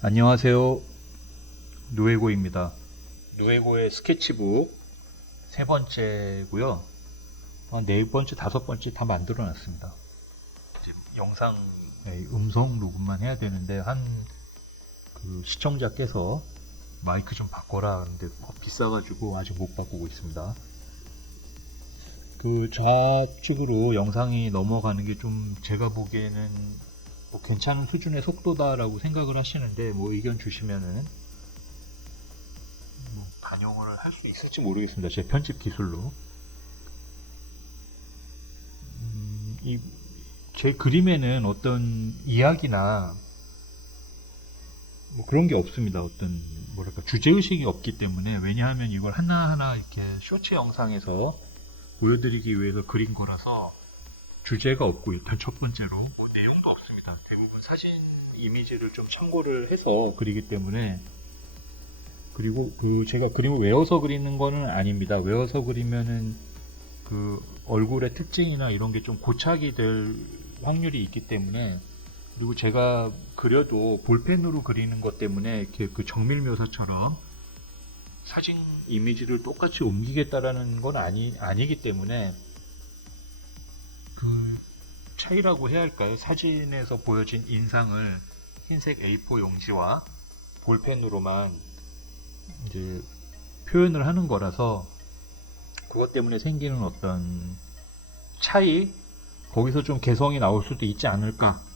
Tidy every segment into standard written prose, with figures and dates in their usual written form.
안녕하세요. 누에고입니다. 누에고의 스케치북 세 번째고요. 한 네 번째, 다섯 번째 다 만들어 놨습니다. 이제 영상 음성 녹음만 해야 되는데 한 그 시청자께서 마이크 좀 바꿔라 하는데 비싸가지고 아직 못 바꾸고 있습니다. 그 좌측으로 영상이 넘어가는 게 좀 제가 보기에는 뭐 괜찮은 수준의 속도다라고 생각을 하시는데 뭐 의견 주시면은 뭐 반영을 할 수 있을지 모르겠습니다. 제 편집 기술로. 제 그림에는 어떤 이야기나 뭐 그런 게 없습니다. 어떤 뭐랄까 주제의식이 없기 때문에, 왜냐하면 이걸 하나하나 이렇게 쇼츠 영상에서 보여드리기 위해서 그린 거라서 주제가 없고, 일단 첫 번째로 뭐 내용도 없습니다. 대부분 사진 이미지를 좀 참고를 해서 그리기 때문에. 그리고 그 제가 그림을 외워서 그리는 거는 아닙니다. 외워서 그리면은 그 얼굴의 특징이나 이런 게 좀 고착이 될 확률이 있기 때문에. 그리고 제가 그려도 볼펜으로 그리는 것 때문에 이렇게 그 정밀 묘사처럼 사진 이미지를 똑같이 옮기겠다라는 건 아니기 때문에, 그 차이라고 해야 할까요? 사진에서 보여진 인상을 흰색 A4 용지와 볼펜으로만 이제 표현을 하는 거라서, 그것 때문에 생기는 어떤 차이, 거기서 좀 개성이 나올 수도 있지 않을까.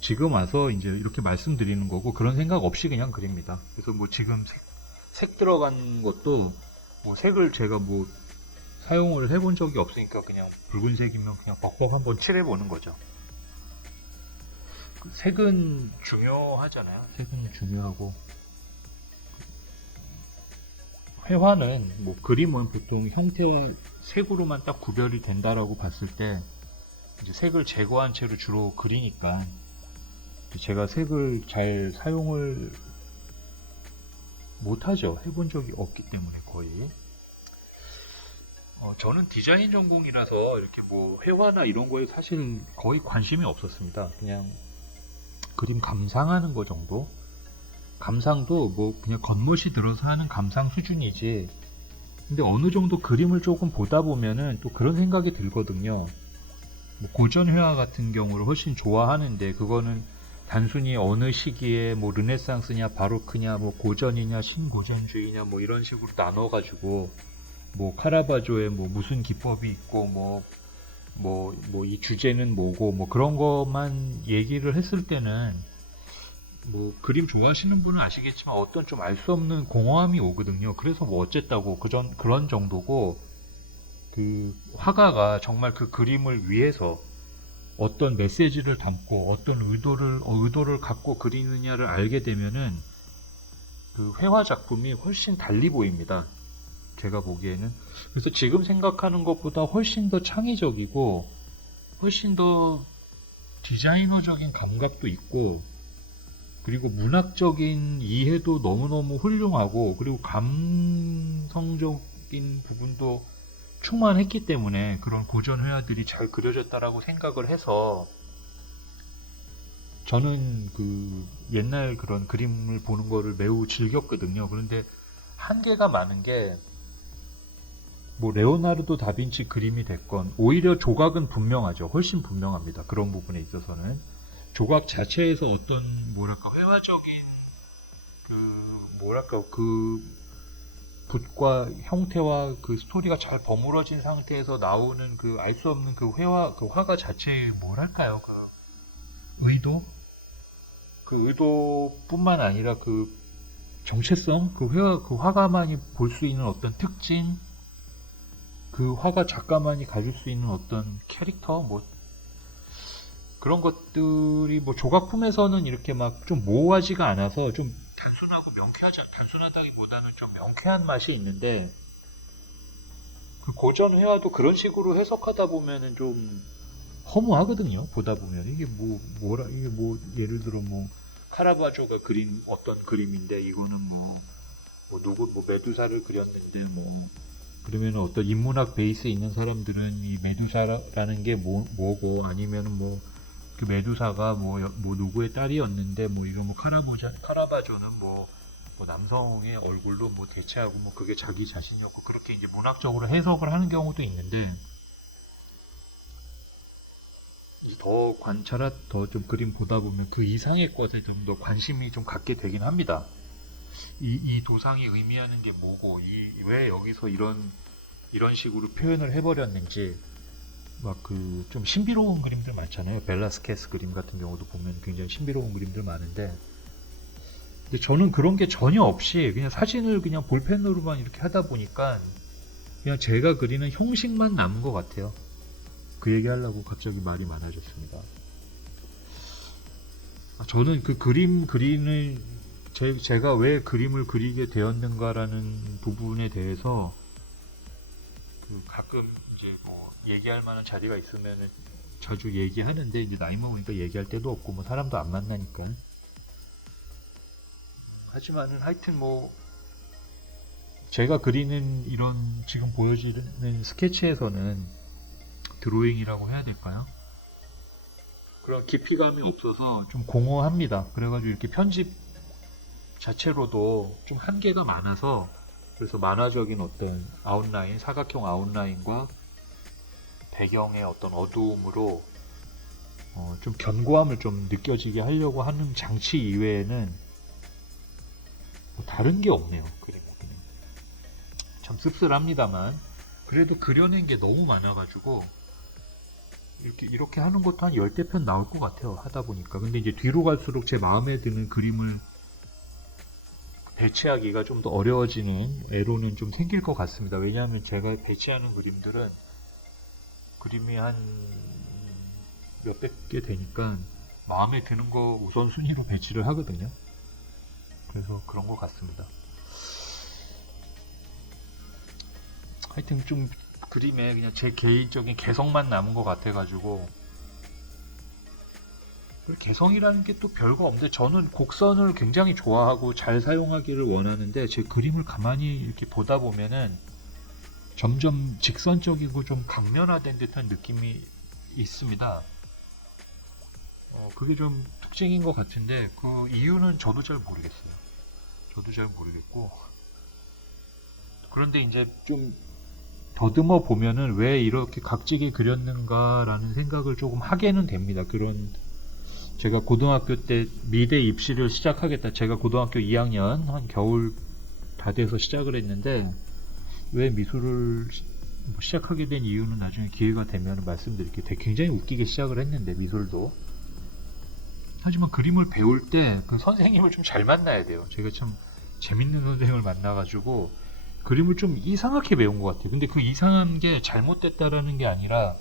지금 와서 이제 이렇게 말씀드리는 거고, 그런 생각 없이 그냥 그립니다. 그래서 뭐 지금 색 들어간 것도 뭐 색을 제가 뭐 사용을 해본 적이 없으니까 그냥 붉은색이면 그냥 벅벅 한번 칠해보는 거죠. 색은 중요하잖아요. 색은 중요하고, 회화는 뭐 그림은 보통 형태와 색으로만 딱 구별이 된다라고 봤을 때, 이제 색을 제거한 채로 주로 그리니까 제가 색을 잘 사용을 못하죠. 해본 적이 없기 때문에 거의. 저는 디자인 전공이라서 이렇게 뭐 회화나 이런 거에 사실 거의 관심이 없었습니다. 그냥 그림 감상하는 거 정도? 감상도 뭐 그냥 겉멋이 들어서 하는 감상 수준이지. 근데 어느 정도 그림을 조금 보다 보면은 또 그런 생각이 들거든요. 뭐 고전 회화 같은 경우를 훨씬 좋아하는데, 그거는 단순히 어느 시기에 뭐 르네상스냐 바로크냐 뭐 고전이냐 신고전주의냐 뭐 이런 식으로 나눠가지고, 뭐 카라바조에 뭐 무슨 기법이 있고 뭐 이 주제는 뭐고 뭐 그런 것만 얘기를 했을 때는, 뭐 그림 좋아하시는 분은 아시겠지만 어떤 좀 알 수 없는 공허함이 오거든요. 그래서 뭐 어쨌다고 그런 정도고, 그 화가가 정말 그 그림을 위해서 어떤 메시지를 담고 어떤 의도를 갖고 그리느냐를 알게 되면은 그 회화 작품이 훨씬 달리 보입니다. 제가 보기에는. 그래서 지금 생각하는 것보다 훨씬 더 창의적이고, 훨씬 더 디자이너적인 감각도 있고, 그리고 문학적인 이해도 너무너무 훌륭하고, 그리고 감성적인 부분도 충만했기 때문에 그런 고전 회화들이 잘 그려졌다라고 생각을 해서, 저는 그 옛날 그런 그림을 보는 거를 매우 즐겼거든요. 그런데 한계가 많은 게, 뭐 레오나르도 다빈치 그림이 됐건 오히려 조각은 분명하죠. 훨씬 분명합니다. 그런 부분에 있어서는 조각 자체에서 어떤 뭐랄까 회화적인 그 뭐랄까 그 붓과 형태와 그 스토리가 잘 버무러진 상태에서 나오는 그 알 수 없는 그 회화, 그 화가 자체의 뭐랄까요, 그 의도, 그 의도뿐만 아니라 그 정체성, 그 회화, 그 화가만이 볼 수 있는 어떤 특징, 그 화가 작가만이 가질 수 있는 어떤 캐릭터, 뭐 그런 것들이 뭐 조각품에서는 이렇게 막 좀 모호하지가 않아서 좀 단순하고 단순하다기보다는 좀 명쾌한 맛이 있는데, 그 고전 회화도 그런 식으로 해석하다 보면은 좀 허무하거든요. 보다 보면 이게 뭐 예를 들어 뭐 카라바조가 그린 어떤 그림인데, 이거는 뭐 누구 뭐 메두사를 그렸는데, 뭐 그러면 어떤 인문학 베이스 있는 사람들은 이 메두사라는 게 뭐고, 아니면 뭐 그 메두사가 뭐 누구의 딸이었는데 뭐 이거 뭐 카라바조는 뭐 남성의 얼굴로 뭐 대체하고 뭐 그게 자기 자신이었고 그렇게 이제 문학적으로 해석을 하는 경우도 있는데 더 좀 그림 보다 보면 그 이상의 것에 좀 더 관심이 좀 갖게 되긴 합니다. 이 도상이 의미하는 게 뭐고 왜 여기서 이런 식으로 표현을 해버렸는지 막 그 좀 신비로운 그림들 많잖아요. 벨라스케스 그림 같은 경우도 보면 굉장히 신비로운 그림들 많은데 근데 저는 그런 게 전혀 없이 그냥 사진을 그냥 볼펜으로만 이렇게 하다 보니까 그냥 제가 그리는 형식만 남은 것 같아요. 그 얘기하려고 갑자기 말이 많아졌습니다. 저는 그 그림 그리는 제가 왜 그림을 그리게 되었는가라는 부분에 대해서 그 가끔 이제 뭐 얘기할 만한 자리가 있으면 자주 얘기하는데 이제 나이 먹으니까 얘기할 때도 없고 뭐 사람도 안 만나니까 하지만은 하여튼 뭐 제가 그리는 이런 지금 보여지는 스케치에서는 드로잉이라고 해야 될까요? 그런 깊이감이 없어서 좀 공허합니다. 그래가지고 이렇게 편집 자체로도 좀 한계가 많아서 그래서 만화적인 어떤 아웃라인, 사각형 아웃라인과 배경의 어떤 어두움으로 좀 견고함을 좀 느껴지게 하려고 하는 장치 이외에는 뭐 다른 게 없네요. 그림은 참 씁쓸합니다만 그래도 그려낸 게 너무 많아가지고 이렇게 하는 것도 한 10대 편 나올 것 같아요. 하다 보니까. 근데 이제 뒤로 갈수록 제 마음에 드는 그림을 배치하기가 좀 더 어려워지는 애로는 좀 생길 것 같습니다. 왜냐하면 제가 배치하는 그림들은 그림이 한 몇백 개 되니까 마음에 드는 거 우선순위로 배치를 하거든요. 그래서 그런 것 같습니다. 하여튼 좀 그림에 그냥 제 개인적인 개성만 남은 것 같아가지고 개성이라는 게 또 별거 없는데 저는 곡선을 굉장히 좋아하고 잘 사용하기를 원하는데 제 그림을 가만히 이렇게 보다 보면은 점점 직선적이고 좀 강면화된 듯한 느낌이 있습니다. 그게 좀 특징인 것 같은데 그 이유는 저도 잘 모르겠어요. 저도 잘 모르겠고 그런데 이제 좀 더듬어 보면은 왜 이렇게 각지게 그렸는가라는 생각을 조금 하게는 됩니다. 그런 제가 고등학교 때 미대 입시를 시작하겠다. 제가 고등학교 2학년 한 겨울 다 돼서 시작을 했는데 왜 미술을 시작하게 된 이유는 나중에 기회가 되면 말씀드릴게요. 굉장히 웃기게 시작을 했는데 미술도 하지만 그림을 배울 때 그 선생님을 좀 잘 만나야 돼요. 제가 참 재밌는 선생님을 만나가지고 그림을 좀 이상하게 배운 것 같아요. 근데 그 이상한 게 잘못됐다라는 게 아니라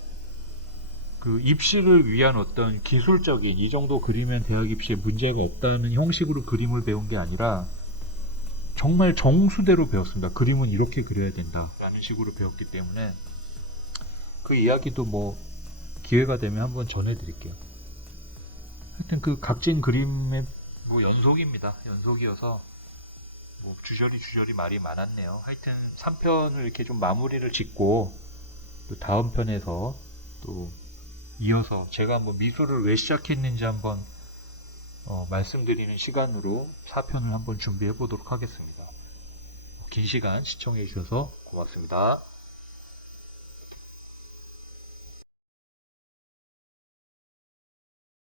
그 입시를 위한 어떤 기술적인 이 정도 그리면 대학 입시에 문제가 없다는 형식으로 그림을 배운 게 아니라 정말 정수대로 배웠습니다. 그림은 이렇게 그려야 된다 라는 식으로 배웠기 때문에 그 이야기도 뭐 기회가 되면 한번 전해드릴게요. 하여튼 그 각진 그림의 뭐 연속입니다. 연속이어서 뭐 주저리 말이 많았네요. 하여튼 3편을 이렇게 좀 마무리를 짓고 또 다음 편에서 또 이어서 제가 뭐 미술을 왜 시작했는지 한번 말씀드리는 시간으로 4편을 한번 준비해 보도록 하겠습니다. 긴 시간 시청해 주셔서 고맙습니다.